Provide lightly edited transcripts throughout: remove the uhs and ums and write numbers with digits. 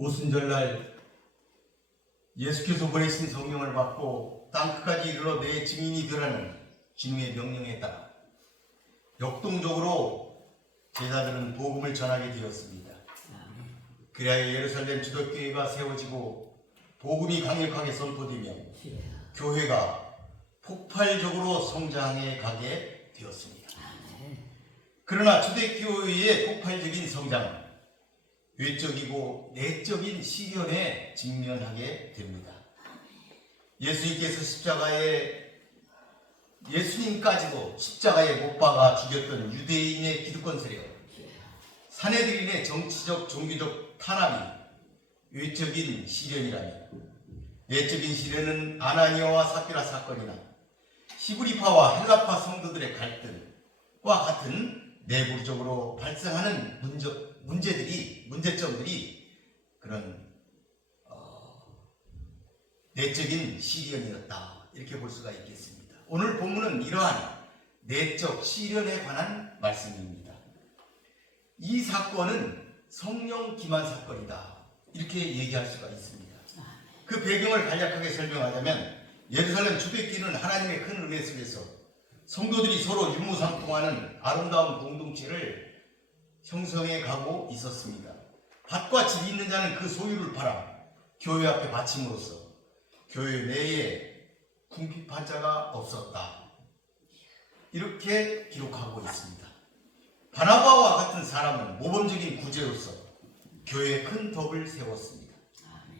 오순절날 예수께서 보내신 성령을 받고 땅끝까지 이르러 내 증인이 되라는 주님의 명령에 따라 역동적으로 제자들은 복음을 전하게 되었습니다. 그리하여 예루살렘 주도교회가 세워지고 복음이 강력하게 선포되며 교회가 폭발적으로 성장해 가게 되었습니다. 그러나 초대교회의 폭발적인 성장은 외적이고 내적인 시련에 직면하게 됩니다. 예수님께서 예수님까지도 십자가에 못 박아 죽였던 유대인의 기득권 세력, 사내들인의 정치적 종교적 탄압이 외적인 시련이라면 내적인 시련은 아나니아와 삽비라 사건이나 히브리파와 헬라파 성도들의 갈등과 같은 내부적으로 발생하는 문제점들이 그런 내적인 시련이었다, 이렇게 볼 수가 있겠습니다. 오늘 본문은 이러한 내적 시련에 관한 말씀입니다. 이 사건은 성령 기만 사건이다, 이렇게 얘기할 수가 있습니다. 그 배경을 간략하게 설명하자면 예루살렘 초대교회는 하나님의 큰 은혜 속에서 성도들이 서로 유무상통하는 아름다운 공동체를 형성해 가고 있었습니다. 밭과 집이 있는 자는 그 소유를 팔아 교회 앞에 바침으로써 교회 내에 궁핍한 자가 없었다, 이렇게 기록하고 있습니다. 바나바와 같은 사람은 모범적인 구제로서 교회에 큰 덕을 세웠습니다.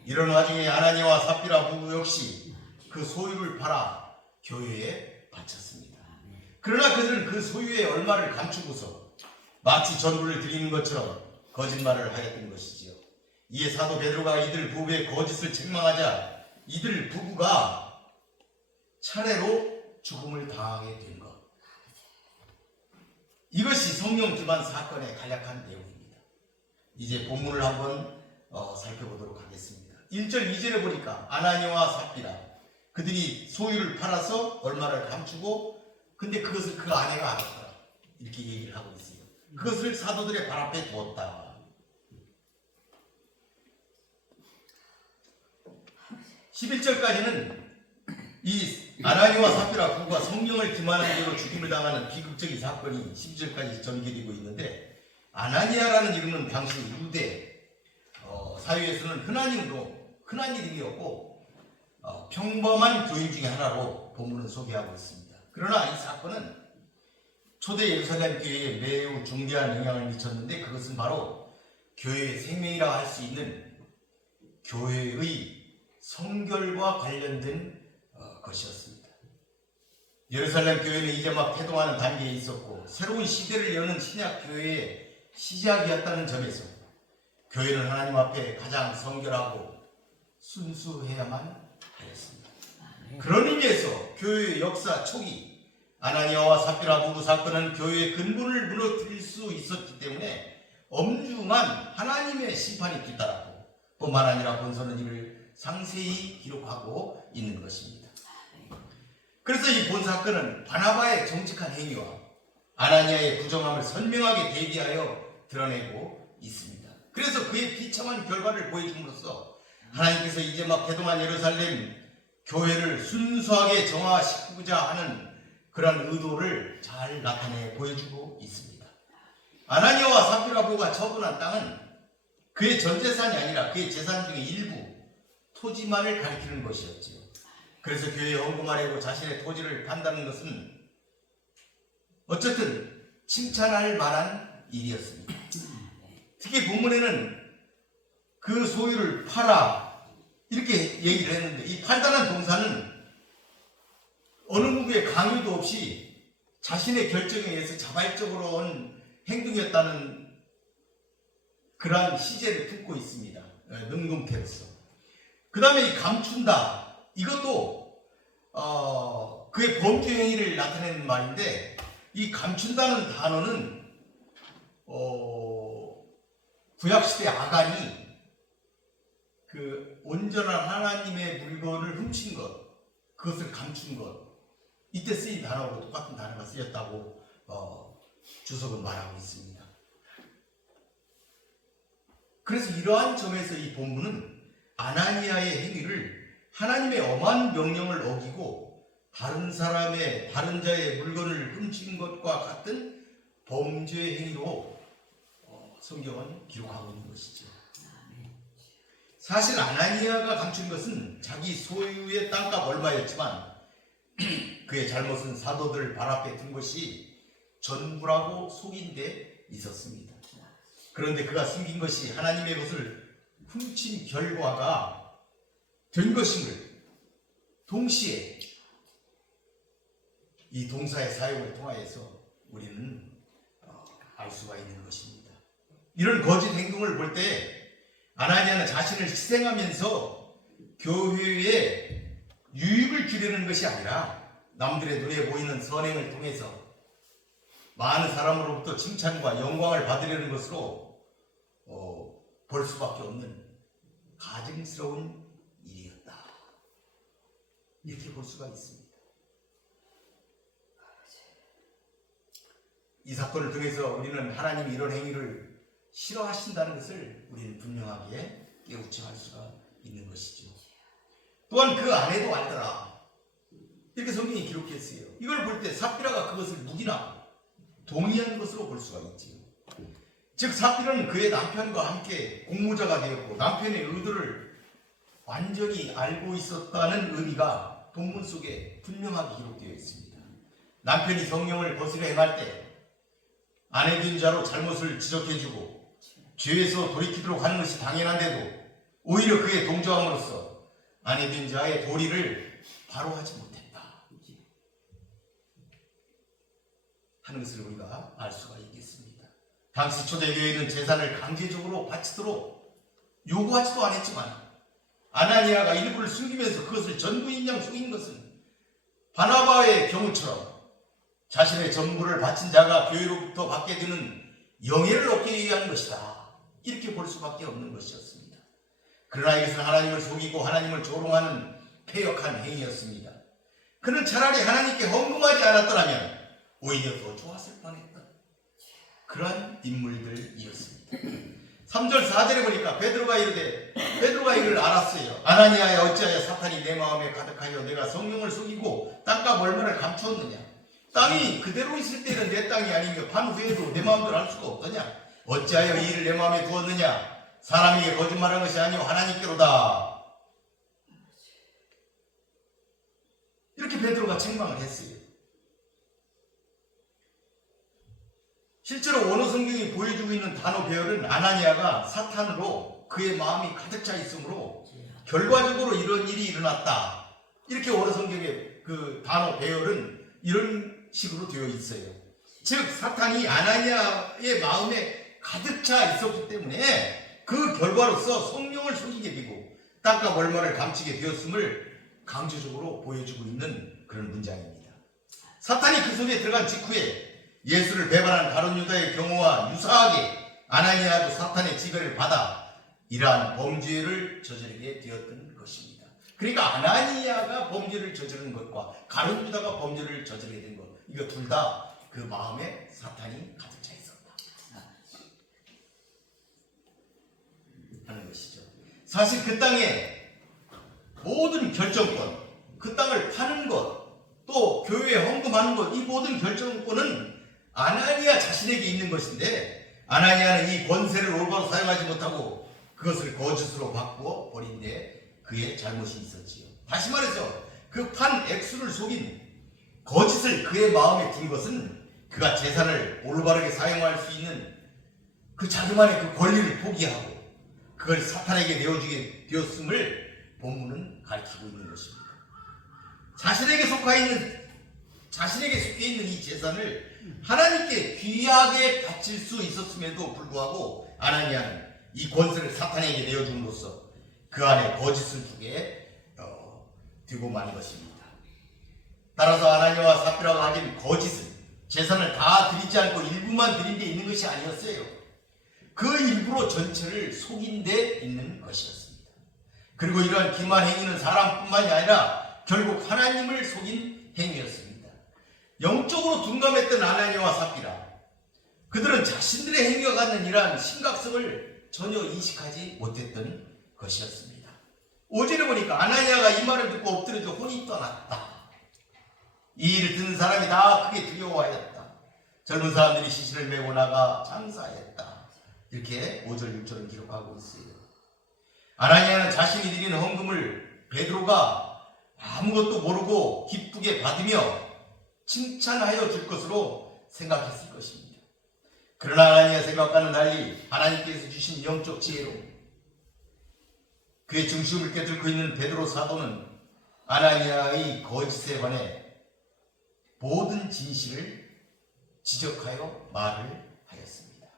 이런 와중에 아나니아와 삽비라 부부 역시 그 소유를 팔아 교회에 바쳤습니다. 그러나 그들은 그 소유의 얼마를 감추고서 마치 전부를 드리는 것처럼 거짓말을 하였던 것이지요. 이에 사도 베드로가 이들 부부의 거짓을 책망하자 이들 부부가 차례로 죽음을 당하게 된 것, 이것이 성령 기반 사건의 간략한 내용입니다. 이제 본문을 한번 살펴보도록 하겠습니다. 1절 2절에 보니까 아나니아와 삽비라, 그들이 소유를 팔아서 얼마를 감추고 근데 그것을 그 아내가 알았더라, 이렇게 얘기를 하고 있어요. 그것을 사도들의 발 앞에 두었다. 11절까지는 이 아나니아와 삽비라 부부가 성령을 기만한 죄로 죽임을 당하는 비극적인 사건이 12절까지 전개되고 있는데, 아나니아라는 이름은 당시 유대 사회에서는 흔한 이름이었고 평범한 교인 중에 하나로 본문은 소개하고 있습니다. 그러나 이 사건은 초대 예루살렘 교회에 매우 중대한 영향을 미쳤는데, 그것은 바로 교회의 생명이라 할 수 있는 교회의 성결과 관련된 것이었습니다. 예루살렘 교회는 이제 막 태동하는 단계에 있었고 새로운 시대를 여는 신약 교회의 시작이었다는 점에서 교회는 하나님 앞에 가장 성결하고 순수해야만 하였습니다. 그런 의미에서 교회의 역사 초기 아나니아와 삽비라 부부 사건은 교회의 근본을 무너뜨릴 수 있었기 때문에 엄중한 하나님의 심판이 뒤따랐고, 뿐만 아니라 본서는 이를 상세히 기록하고 있는 것입니다. 그래서 이 본 사건은 바나바의 정직한 행위와 아나니아의 부정함을 선명하게 대비하여 드러내고 있습니다. 그래서 그의 비참한 결과를 보여줌으로써 하나님께서 이제 막 개동한 예루살렘 교회를 순수하게 정화시키고자 하는 그런 의도를 잘 나타내 보여주고 있습니다. 아나니아와 삽비라 부부가 처분한 땅은 그의 전 재산이 아니라 그의 재산 중에 일부 토지만을 가리키는 것이었지요. 그래서 교회에 헌금하려고 자신의 토지를 판다는 것은 어쨌든 칭찬할 만한 일이었습니다. 특히 본문에는 그 소유를 팔아 이렇게 얘기를 했는데, 이 팔다는 동사는 어느 누구의 강요도 없이 자신의 결정에 의해서 자발적으로 온 행동이었다는 그러한 시제를 품고 있습니다. 능동태로서. 그 다음에 이 감춘다, 이것도 그의 범죄 행위를 나타내는 말인데, 이 감춘다는 단어는 구약시대 아간이 그 온전한 하나님의 물건을 훔친 것, 그것을 감춘 것, 이때 쓰인 단어로 똑같은 단어가 쓰였다고 주석은 말하고 있습니다. 그래서 이러한 점에서 이 본문은 아나니아의 행위를 하나님의 엄한 명령을 어기고 다른 사람의, 다른 자의 물건을 훔친 것과 같은 범죄 행위로 성경은 기록하고 있는 것이죠. 사실 아나니아가 감춘 것은 자기 소유의 땅값 얼마였지만 그의 잘못은 사도들 발 앞에 둔 것이 전부라고 속인 데 있었습니다. 그런데 그가 숨긴 것이 하나님의 것을 훔친 결과가 된 것임을 동시에 이 동사의 사용을 통하여서 우리는 알 수가 있는 것입니다. 이런 거짓 행동을 볼 때 아나니아는 자신을 희생하면서 교회에 유익을 주려는 것이 아니라 남들의 눈에 보이는 선행을 통해서 많은 사람으로부터 칭찬과 영광을 받으려는 것으로 볼 수밖에 없는 가증스러운 일이었다. 이렇게 볼 수가 있습니다. 이 사건을 통해서 우리는 하나님이 이런 행위를 싫어하신다는 것을 우리는 분명하게 깨우쳐 할 수가 있는 것이죠. 또한 그 아내도 알더라. 이렇게 성경이 기록했어요. 이걸 볼 때 삽비라가 그것을 묵이나 동의한 것으로 볼 수가 있지요. 즉 삽비라는 그의 남편과 함께 공모자가 되었고 남편의 의도를 완전히 알고 있었다는 의미가 본문 속에 분명하게 기록되어 있습니다. 남편이 성령을 거스려 행할 때 아내된 자로 잘못을 지적해주고 죄에서 돌이키도록 하는 것이 당연한데도 오히려 그의 동조함으로써 아내된 자의 도리를 바로 하지 못했다 하는 것을 우리가 알 수가 있겠습니다. 당시 초대교회는 제사를 강제적으로 바치도록 요구하지도 않았지만 아나니아가 일부를 숨기면서 그것을 전부인 양 속인 것은 바나바의 경우처럼 자신의 전부를 바친 자가 교회로부터 받게 되는 영예를 얻기 위한 것이다. 이렇게 볼 수밖에 없는 것이었습니다. 그러나 이것은 하나님을 속이고 하나님을 조롱하는 패역한 행위였습니다. 그는 차라리 하나님께 헌금하지 않았더라면 오히려 더 좋았을 뻔했던 그러한 인물들이었습니다. 3절 4절에 보니까 베드로가 이를 알았어요. 아나니아야 어찌하여 사탄이 내 마음에 가득하여 내가 성령을 속이고 땅값 얼마를 감추었느냐. 땅이 그대로 있을 때는 내 땅이 아니며 판 후에도 내 마음대로 할 수가 없더냐. 어찌하여 이 일을 내 마음에 두었느냐. 사람에게 거짓말한 것이 아니오 하나님께로다. 이렇게 베드로가 책망을 했어요. 실제로 원어 성경이 보여주고 있는 단어 배열은 아나니아가 사탄으로 그의 마음이 가득 차 있으므로 결과적으로 이런 일이 일어났다. 이렇게 원어 성경의 그 단어 배열은 이런 식으로 되어 있어요. 즉 사탄이 아나니아의 마음에 가득 차 있었기 때문에 그 결과로서 성령을 속이게 되고 땅값 얼마를 감추게 되었음을 강조적으로 보여주고 있는 그런 문장입니다. 사탄이 그 속에 들어간 직후에 예수를 배반한 다른 유다의 경우와 유사하게 아나니아도 사탄의 지배를 받아 이러한 범죄를 저지르게 되었던 것입니다. 그러니까 아나니아가 범죄를 저지르는 것과 가룟 유다가 범죄를 저지르게 된 것, 이거 둘 다 그 마음에 사탄이 가득 차 있었다 하는 것이죠. 사실 그 땅의 모든 결정권, 그 땅을 파는 것, 또 교회에 헌금하는 것, 이 모든 결정권은 아나니아 자신에게 있는 것인데 아나니아는 이 권세를 올바로 사용하지 못하고 그것을 거짓으로 바꾸어 버린 데 그의 잘못이 있었지요. 다시 말해서 그 판 액수를 속인 거짓을 그의 마음에 둔 것은 그가 재산을 올바르게 사용할 수 있는 그 자기만의 그 권리를 포기하고 그걸 사탄에게 내어주게 되었음을 본문은 가르치고 있는 것입니다. 자신에게 속해 있는 이 재산을 하나님께 귀하게 바칠 수 있었음에도 불구하고 아나니아는 이 권세를 사탄에게 내어줌으로써 그 안에 거짓을 두고 마는 것입니다. 따라서 아나니아와 삽비라가 가진 거짓은 재산을 다 드리지 않고 일부만 드린 데 있는 것이 아니었어요. 그 일부로 전체를 속인 데 있는 것이었습니다. 그리고 이러한 기만 행위는 사람뿐만이 아니라 결국 하나님을 속인 행위였습니다. 영적으로 둔감했던 아나니아와 삽비라, 그들은 자신들의 행위가 갖는 이러한 심각성을 전혀 인식하지 못했던 것이었습니다. 5절에 보니까 아나니아가 이 말을 듣고 엎드려져 혼이 떠났다. 이 일을 듣는 사람이 다 크게 두려워하였다. 젊은 사람들이 시신을 메고 나가 장사했다. 이렇게 5절 6절을 기록하고 있어요. 아나니아는 자신이 드리는 헌금을 베드로가 아무것도 모르고 기쁘게 받으며 칭찬하여 줄 것으로 생각했을 것입니다. 그러나 아나니아 생각과는 달리 하나님께서 주신 영적 지혜로 그의 중심을 꿰뚫고 있는 베드로 사도는 아나니아의 거짓에 관해 모든 진실을 지적하여 말을 하였습니다.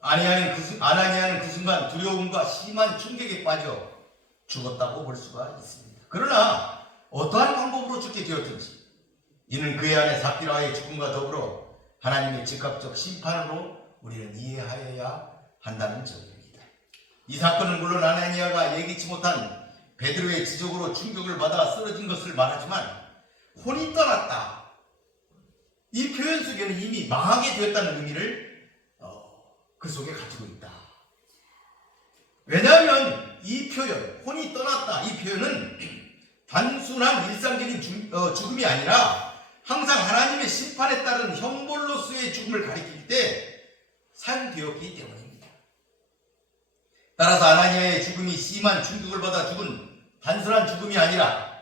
아나니아는 그 순간 두려움과 심한 충격에 빠져 죽었다고 볼 수가 있습니다. 그러나 어떠한 방법으로 죽게 되었든지 이는 그의 아내 삽비라의 죽음과 더불어 하나님의 즉각적 심판으로 우리는 이해하여야 한다는 점입니다. 이 사건은 물론 아나니아가 예기치 못한 베드로의 지적으로 충격을 받아 쓰러진 것을 말하지만 혼이 떠났다. 이 표현 속에는 이미 망하게 되었다는 의미를 그 속에 가지고 있다. 왜냐하면 이 표현, 혼이 떠났다, 이 표현은 단순한 일상적인 죽음이 아니라 항상 하나님의 심판에 따른 형벌로서의 죽음을 가리킬 때 사용되었기 때문입니다. 따라서 아나니아의 죽음이 심한 충격을 받아 죽은 단순한 죽음이 아니라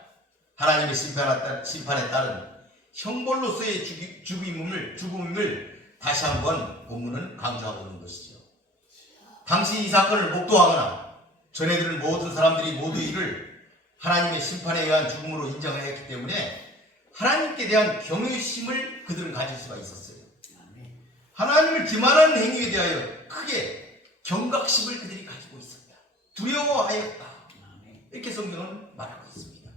하나님의 심판에 따른 형벌로서의 죽음임을 다시 한번 본문은 강조하고 있는 것이죠. 당시 이 사건을 목도하거나 전해들은 모든 사람들이 모두 이를 하나님의 심판에 의한 죽음으로 인정하였기 때문에 하나님께 대한 경외심을 그들은 가질 수가 있었어요. 하나님을 기만하는 행위에 대하여 크게 경각심을 그들이 가지고 있었다. 두려워하였다. 이렇게 성경은 말하고 있습니다.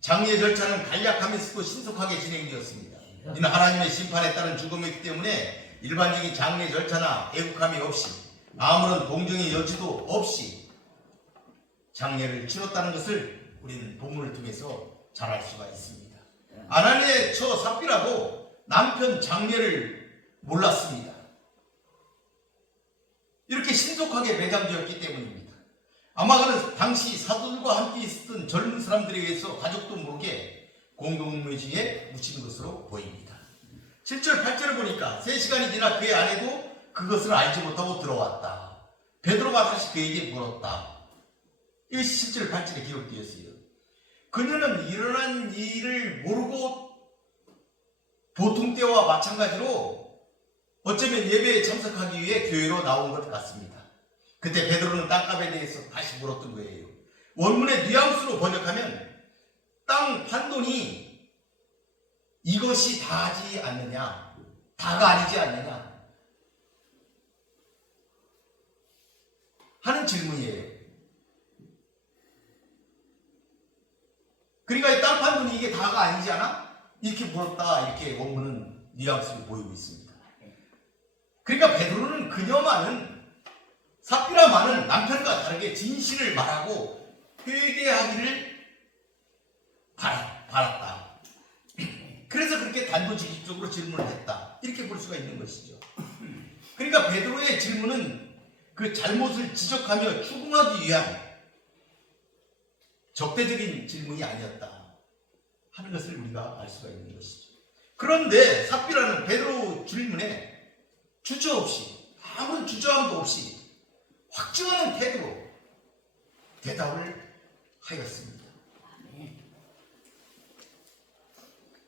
장례 절차는 간략하면서도 신속하게 진행되었습니다. 이는 하나님의 심판에 따른 죽음이기 때문에 일반적인 장례 절차나 애국함이 없이 아무런 동정의 여지도 없이 장례를 치렀다는 것을 우리는 본문을 통해서 잘 알 수가 있습니다. 아나니아의 처 삽비라도 남편 장례를 몰랐습니다. 이렇게 신속하게 매장되었기 때문입니다. 아마 그는 당시 사도들과 함께 있었던 젊은 사람들에 의해서 가족도 모르게 공동묘지에 묻힌 것으로 보입니다. 7절 8절을 보니까 3시간이 지나 그의 아내도 그것을 알지 못하고 들어왔다. 베드로가 다시 그에게 물었다. 이것이 7절 8절에 기록되었어요. 그녀는 일어난 일을 모르고 보통 때와 마찬가지로 어쩌면 예배에 참석하기 위해 교회로 나온 것 같습니다. 그때 베드로는 땅값에 대해서 다시 물었던 거예요. 원문의 뉘앙스로 번역하면 땅 판돈이 이것이 다지 않느냐, 다가 아니지 않느냐 하는 질문이에요. 그러니까 이 땅 판돈이 이게 다가 아니지 않아? 이렇게 물었다. 이렇게 원문은 뉘앙스로 보이고 있습니다. 그러니까 베드로는 그녀만은 삽비라만은 남편과 다르게 진실을 말하고 회개하기를 바랐다. 그래서 그렇게 단도직입적으로 질문을 했다. 이렇게 볼 수가 있는 것이죠. 그러니까 베드로의 질문은 그 잘못을 지적하며 추궁하기 위한 적대적인 질문이 아니었다 하는 것을 우리가 알 수가 있는 것이죠. 그런데 삽비라는 베드로 질문에 주저없이 아무런 주저함도 없이 확증하는 태도로 대답을 하였습니다.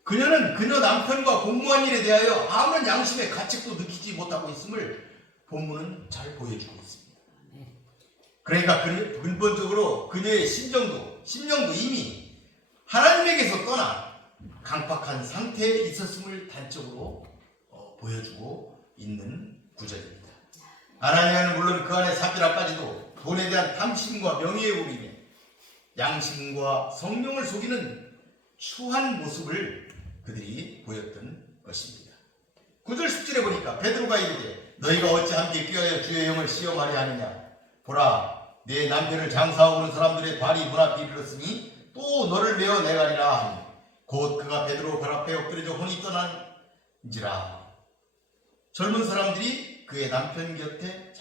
그녀는 그녀 남편과 공무한 일에 대하여 아무런 양심의 가책도 느끼지 못하고 있음을 본문은 잘 보여주고 있습니다. 그러니까 근본적으로 그녀의 심령도 이미 하나님에게서 떠나 강팍한 상태에 있었음을 단적으로 보여주고 있는 구절입니다. 아나니아는 물론 그 안에 삽비라까지도 돈에 대한 탐심과 명예에 우림에 양심과 성령을 속이는 추한 모습을 그들이 보였던 것입니다. 9절 10절에 보니까 베드로가 이르되 너희가 어찌 함께 꾀하여 주의 영을 시험하려 하느냐. 보라 내 남편을 장사하고 오는 사람들의 발이 문 앞에 이르렀으니 또 너를 메어 내가리라 하니 곧 그가 베드로 발 앞에 엎드려져 혼이 떠난지라. 젊은 사람들이 그의 남편 곁에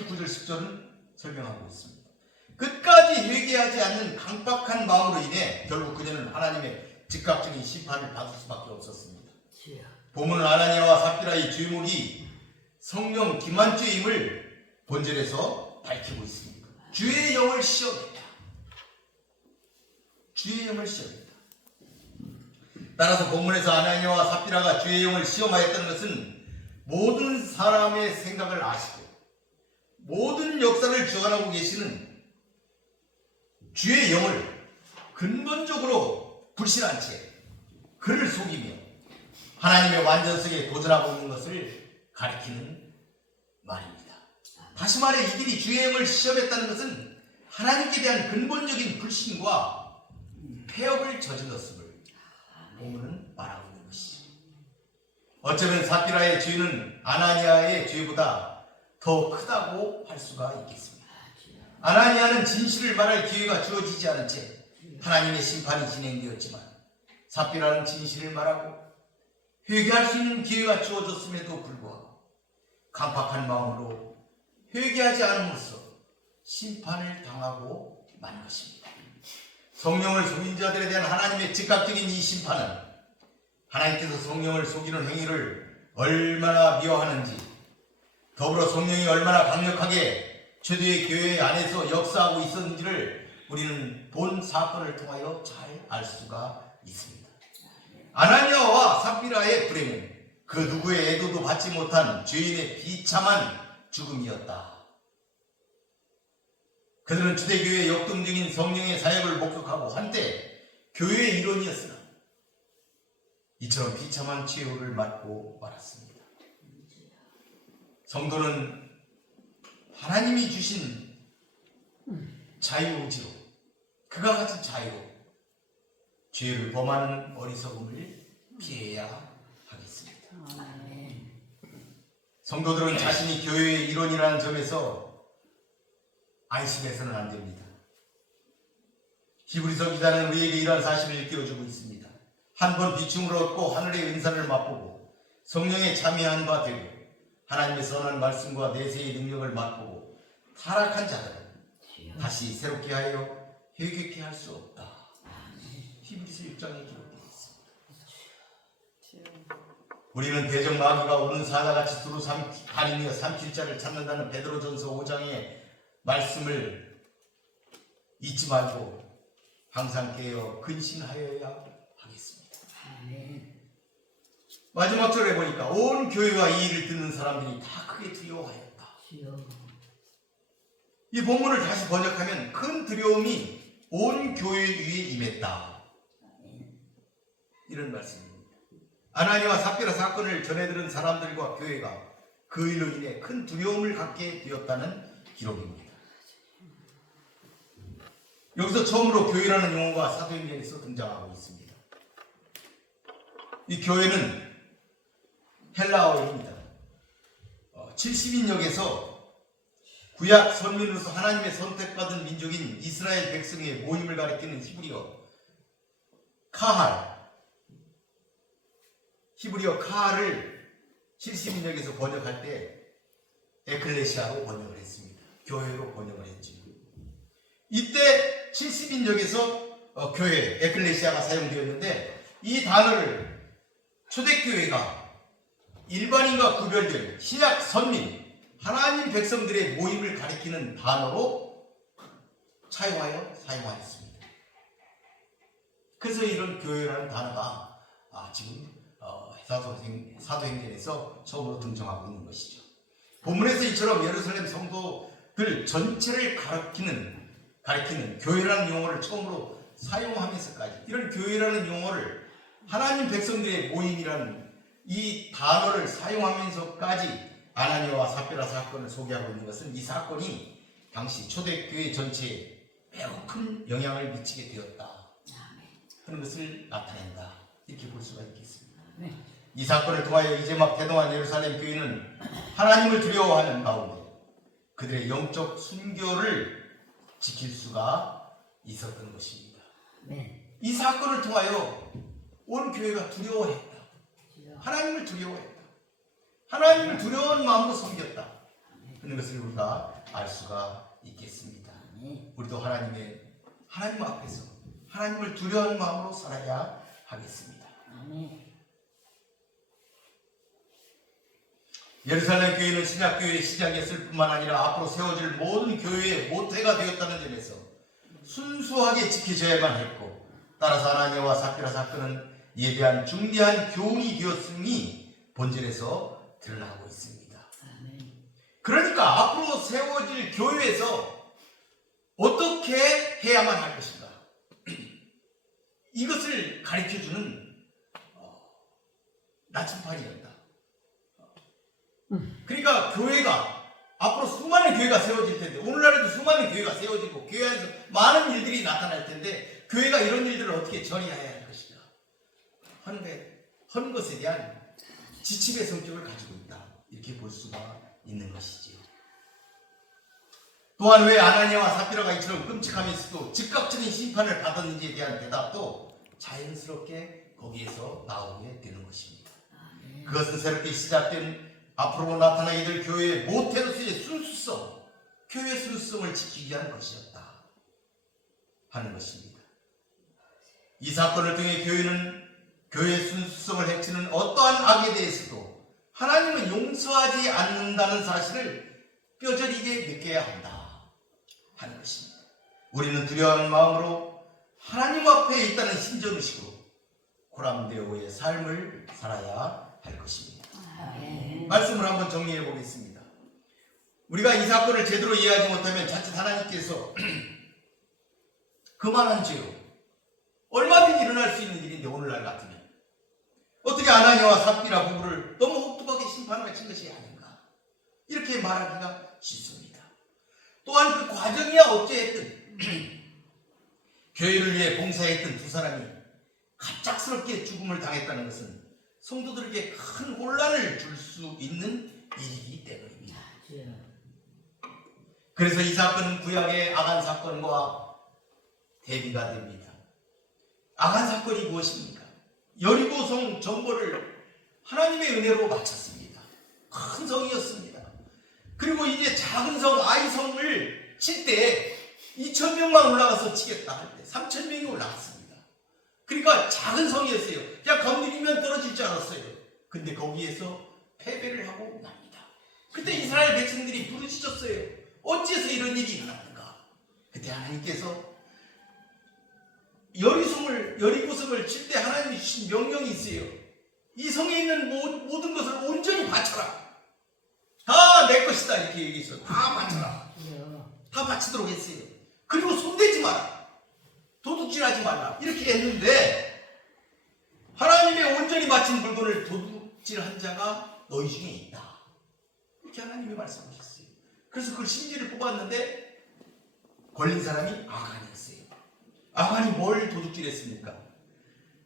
이렇게 9절 10절은 설명하고 있습니다. 끝까지 회개하지 않는 강박한 마음으로 인해 결국 그녀는 하나님의 즉각적인 심판을 받을 수밖에 없었습니다. 본문은 아나니아와 삽비라의 죄목이 성령 기만죄임을 본절에서 밝히고 있습니다. 주의 영을 시험했다. 주의 영을 시험했다. 따라서 본문에서 아나니아와 삽비라가 주의 영을 시험하였다는 것은 모든 사람의 생각을 아시고 모든 역사를 주관하고 계시는 주의 영을 근본적으로 불신한 채 그를 속이며 하나님의 완전성에 도전하고 있는 것을 가리키는 말입니다. 다시 말해 이들이 주의 영을 시험했다는 것은 하나님께 대한 근본적인 불신과 폐역을 저질렀음을 본문은 말하고 있는 것이죠. 어쩌면 삽비라의 죄는 아나니아의 죄보다 더 크다고 할 수가 있겠습니다. 아나니아는 진실을 말할 기회가 주어지지 않은 채 하나님의 심판이 진행되었지만 삽비라는 진실을 말하고 회개할 수 있는 기회가 주어졌음에도 불구하고 강팍한 마음으로 회개하지 않음으로써 심판을 당하고 만 것입니다. 성령을 속인 자들에 대한 하나님의 즉각적인 이 심판은 하나님께서 성령을 속이는 행위를 얼마나 미워하는지, 더불어 성령이 얼마나 강력하게 초대의 교회 안에서 역사하고 있었는지를 우리는 본 사건을 통하여 잘 알 수가 있습니다. 아나니아와 삽비라의 불행은 그 누구의 애도도 받지 못한 죄인의 비참한 죽음이었다. 그들은 초대교회의 역동적인 성령의 사역을 목격하고 한때 교회의 일원이었으나 이처럼 비참한 최후를 맞고 말았습니다. 성도는 하나님이 주신 자유의지로 그가 가진 자유로 죄를 범하는 어리석음을 피해야 하겠습니다. 성도들은 자신이 교회의 일원이라는 점에서 안심해서는 안 됩니다. 히브리서 기자는 우리에게 이러한 사실을 일깨워주고 있습니다. 한 번 비춤을 얻고 하늘의 은사를 맛보고 성령에 참여한 바 되고 하나님의 선한 말씀과 내세의 능력을 맛보고 타락한 자들은 다시 새롭게 하여 회개케 할 수 없다. 히브리서 6장에 기록되어 있습니다. 우리는 대적 마귀가 오는 사자같이 두루 다니며 삼킬 자를 찾는다는 베드로전서 5장의 말씀을 잊지 말고 항상 깨어 근신하여야 하겠습니다. 마지막 절에 보니까 온 교회와 이 일을 듣는 사람들이 다 크게 두려워하였다. 이 본문을 다시 번역하면 큰 두려움이 온 교회 위에 임했다. 이런 말씀입니다. 아나니아와 삽비라 사건을 전해들은 사람들과 교회가 그 일로 인해 큰 두려움을 갖게 되었다는 기록입니다. 여기서 처음으로 교회라는 용어가 사도행전에서 등장하고 있습니다. 이 교회는 헬라어입니다. 70인역에서 구약 선민으로서 하나님의 선택받은 민족인 이스라엘 백성의 모임을 가리키는 히브리어 카할을 70인역에서 번역할 때 에클레시아로 번역을 했습니다. 교회로 번역을 했죠. 이때 70인역에서 교회, 에클레시아가 사용되었는데 이 단어를 초대교회가 일반인과 구별된 신약 선민, 하나님 백성들의 모임을 가리키는 단어로 사용하였습니다. 그래서 이런 교회라는 단어가 지금 사도행전에서 처음으로 등장하고 있는 것이죠. 본문에서 이처럼 예루살렘 성도들 전체를 가리키는 교회라는 용어를 처음으로 사용하면서까지 이런 교회라는 용어를 하나님 백성들의 모임이라는 이 단어를 사용하면서까지 아나니아와 삽비라 사건을 소개하고 있는 것은 이 사건이 당시 초대교회 전체에 매우 큰 영향을 미치게 되었다 하는 것을 나타낸다, 이렇게 볼 수가 있겠습니다. 이 사건을 통하여 이제 막 대동한 예루살렘 교회는 하나님을 두려워하는 가운데 그들의 영적 순교를 지킬 수가 있었던 것입니다. 이 사건을 통하여 온 교회가 두려워했다. 하나님을 두려워했다. 하나님을 두려운 마음으로 섬겼다. 하는 것을 우리가 알 수가 있겠습니다. 우리도 하나님 앞에서 하나님을 두려워하는 마음으로 살아야 하겠습니다. 예루살렘 교회는 신약교회의 시작이었을 뿐만 아니라 앞으로 세워질 모든 교회의 모태가 되었다는 점에서 순수하게 지켜져야만 했고, 따라서 아나니아와 삽비라 사건은 이에 대한 중대한 교훈이 되었음이 본질에서 드러나고 있습니다. 그러니까 앞으로 세워질 교회에서 어떻게 해야만 할 것인가, 이것을 가르쳐주는 나침판이었다. 그러니까 교회가 앞으로 수많은 교회가 세워질 텐데, 오늘날에도 수많은 교회가 세워지고 교회 안에서 많은 일들이 나타날 텐데, 교회가 이런 일들을 어떻게 처리해야 할 것인가 하는 것에 대한 지침의 성격을 가지고 있다, 이렇게 볼 수가 있는 것이지요. 또한 왜 아나니아와 삽비라가 이처럼 끔찍하면서도 즉각적인 심판을 받았는지에 대한 대답도 자연스럽게 거기에서 나오게 되는 것입니다. 그것은 새롭게 시작된 앞으로 나타나게 될 교회의 모태로서의 순수성, 교회의 순수성을 지키기 위한 것이었다 하는 것입니다. 이 사건을 통해 교회는 교회의 순수성을 해치는 어떠한 악에 대해서도 하나님은 용서하지 않는다는 사실을 뼈저리게 느껴야 한다 하는 것입니다. 우리는 두려워하는 마음으로 하나님 앞에 있다는 신전의식으로 고람되오의 삶을 살아야 할 것입니다. 말씀을 한번 정리해 보겠습니다. 우리가 이 사건을 제대로 이해하지 못하면 자칫 하나님께서 그만한 죄로 얼마든지 일어날 수 있는 일인데, 오늘날 같으면 어떻게 아나니아와 삽비라 부부를 너무 혹독하게 심판하신 것이 아닌가, 이렇게 말하기가 쉽습니다. 또한 그 과정이야 어찌했든 교회를 위해 봉사했던 두 사람이 갑작스럽게 죽음을 당했다는 것은 성도들에게 큰 혼란을 줄 수 있는 일이기 때문입니다. 그래서 이 사건은 구약의 아간 사건과 대비가 됩니다. 아간 사건이 무엇입니까? 여리고성 정벌을 하나님의 은혜로 마쳤습니다. 큰 성이었습니다. 그리고 이제 작은 성 아이성을 칠 때 2,000명만 올라가서 치겠다 할 때 3,000명이 올라갔습니다. 그러니까 작은 성이었어요. 그냥 건드리면 떨어질 줄 알았어요. 근데 거기에서 패배를 하고 납니다. 그때 이스라엘 백성들이 부르짖었어요. 어찌해서 이런 일이 일어났는가? 그때 하나님께서 여리고성을 칠 때 하나님이 주신 명령이 있어요. 이 성에 있는 모든 것을 온전히 바쳐라. 다 내 것이다, 이렇게 얘기했어요. 다 바쳐라. 다 바치도록 했어요. 그리고 손대지 마라. 도둑질하지 말라. 이렇게 했는데, 하나님의 온전히 바친 물건을 도둑질한 자가 너희 중에 있다, 이렇게 하나님이 말씀하셨어요. 그래서 그 심지를 뽑았는데 걸린 사람이 아간이었어요. 아간이 뭘 도둑질했습니까?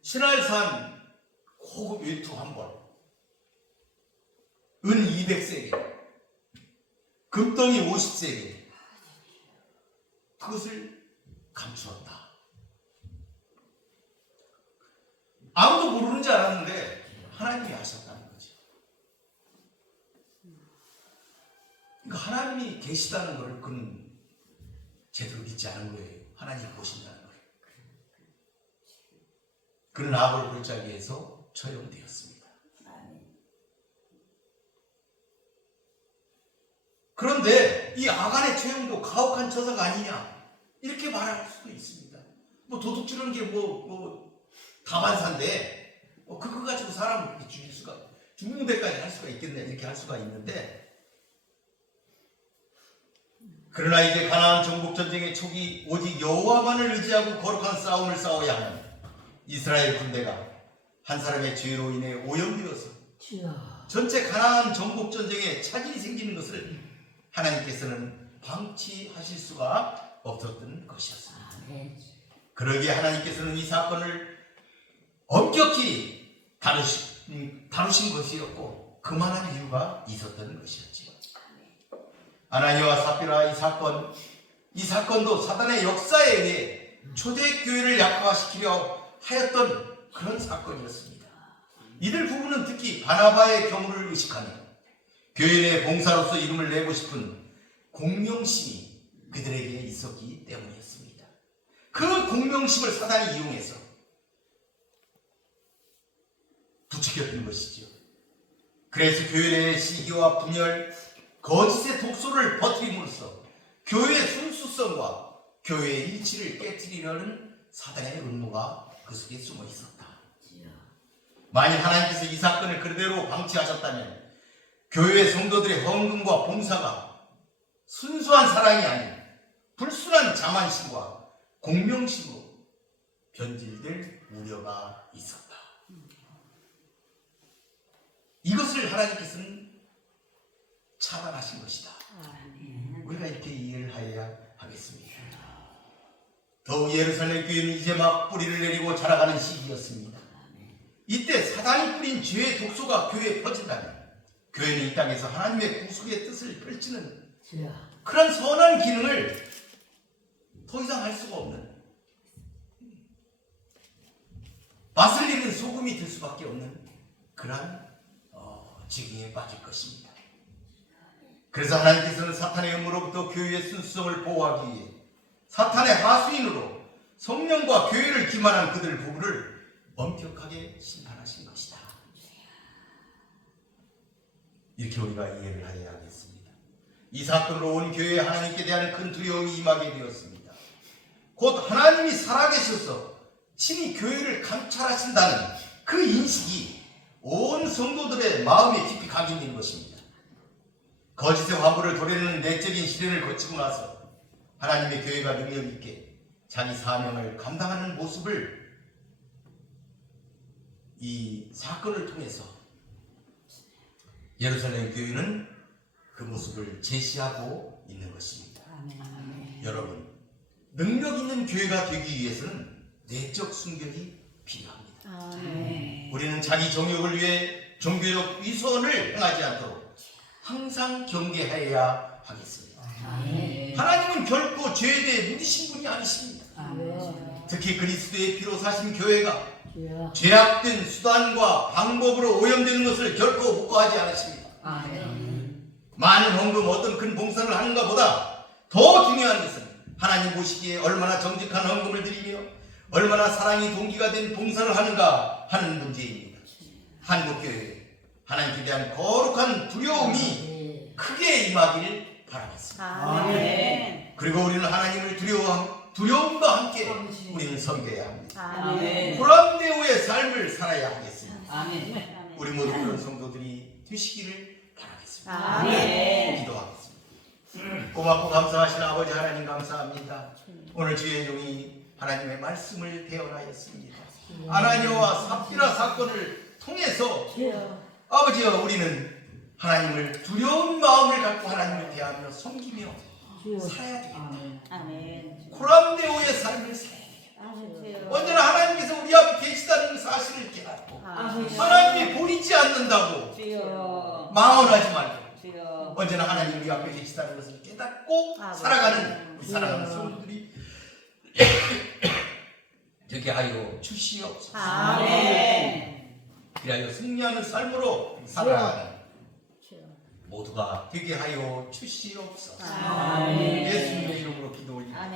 신할산 고급 외투 한 벌, 은 200세겔, 금덩이 50세겔, 그것을 감추었다. 아무도 모르는 줄 알았는데 하나님이 하셨다는 거죠. 그러니까 하나님이 계시다는 걸 그는 제대로 믿지 않은 거예요. 하나님이 보신다는 걸. 그는 악을 골짜기에서 처형되었습니다. 그런데 이 아간의 처형도 가혹한 처사가 아니냐, 이렇게 말할 수도 있습니다. 뭐 도둑질하는 게 다반사인데 그거 가지고 사람을 이렇게 죽는 데까지 할 수가 있겠네, 이렇게 할 수가 있는데, 그러나 이제 가나안 정복 전쟁의 초기 오직 여호와만을 의지하고 거룩한 싸움을 싸워야 하는 이스라엘 군대가 한 사람의 죄로 인해 오염되어서 전체 가나안 정복 전쟁에 차질이 생기는 것을 하나님께서는 방치하실 수가 없었던 것이었습니다. 그러기에 하나님께서는 이 사건을 엄격히 다루신 것이었고, 그만한 이유가 있었던 것이었지요. 아나니아와 삽비라 이 사건도 사단의 역사에 의해 초대교회를 약화시키려 하였던 그런 사건이었습니다. 이들 부부는 특히 바나바의 경우를 의식하며 교회 내 봉사로서 이름을 내고 싶은 공명심이 그들에게 있었기 때문이었습니다. 그 공명심을 사단이 이용해서 부추겼던 것이죠. 그래서 교회 내의 시기와 분열, 거짓의 독소를 퍼뜨림으로써 교회의 순수성과 교회의 일치를 깨뜨리려는 사단의 음모가 그 속에 숨어 있었다. 만일 하나님께서 이 사건을 그대로 방치하셨다면 교회의 성도들의 헌금과 봉사가 순수한 사랑이 아닌 불순한 자만심과 공명심으로 변질될 우려가 있었다. 이것을 하나님께서는 차단하신 것이다. 우리가 이렇게 이해를 하여야 하겠습니다. 더욱 예루살렘 교회는 이제 막 뿌리를 내리고 자라가는 시기였습니다. 이때 사단이 뿌린 죄의 독소가 교회에 퍼진다면 교회는 이 땅에서 하나님의 구속의 뜻을 펼치는 그런 선한 기능을 더 이상 할 수가 없는, 맛을 잃은 소금이 될 수밖에 없는 그러한 지경에 빠질 것입니다. 그래서 하나님께서는 사탄의 음모로부터 교회의 순수성을 보호하기 위해 사탄의 하수인으로 성령과 교회를 기만한 그들 부부를 엄격하게 심판하신 것이다. 이렇게 우리가 이해를 하여야 하겠습니다. 이 사건으로 온 교회에 하나님께 대한 큰 두려움이 임하게 되었습니다. 곧 하나님이 살아계셔서 친히 교회를 감찰하신다는 그 인식이 온 성도들의 마음에 깊이 각인된 것입니다. 거짓의 화물을 도려내는 내적인 시련을 거치고 나서 하나님의 교회가 능력 있게 자기 사명을 감당하는 모습을 이 사건을 통해서 예루살렘 교회는 그 모습을 제시하고 있는 것입니다. 여러분, 능력 있는 교회가 되기 위해서는 내적 순결이 필요합니다. 우리는 자기 정욕을 위해 종교적 위선을 행하지 않도록 항상 경계하여야 하겠습니다. 하나님은 결코 죄에 대해 무디신 분이 아니십니다. 특히 그리스도의 피로 사신 교회가 죄악된 수단과 방법으로 오염되는 것을 결코 묵과하지 않으십니다. 많은 헌금, 어떤 큰 봉사를 하는가 보다 더 중요한 것은 하나님 보시기에 얼마나 정직한 헌금을 드리며 얼마나 사랑이 동기가 된 봉사를 하는가 하는 문제입니다. 한국교회 하나님께 대한 거룩한 두려움이 크게 임하기를 바라겠습니다. 그리고 우리는 하나님을 두려움과 함께 우리는 섬겨야 합니다. 고람대오의 삶을 살아야 하겠습니다. 우리 모두 그런 성도들이 되시기를 바라겠습니다. 기도하겠습니다. 고맙고 감사하신 아버지 하나님 감사합니다. 오늘 주의 종이 하나님의 말씀을 대언하였습니다. 아나니아와 삽비라 사건을 통해서 아버지여 우리는 하나님을 두려운 마음을 갖고 하나님을 대하며 섬기며 살아야 되겠다. 고람대오의 삶을 살아야 되겠다. 언제나 하나님께서 우리 앞에 계시다는 사실을 깨닫고 하나님이 보이지 않는다고 망언하지 말고 언제나 하나님 우리 앞에 계시다는 것을 깨닫고 살아가는 우리 사랑하는 성도들이 되게 하여 주시옵소서. 그리하여 승리하는 삶으로 살아가는 모두가 되게 하여 주시옵소서. 예수님의 이름으로 기도 올립니다.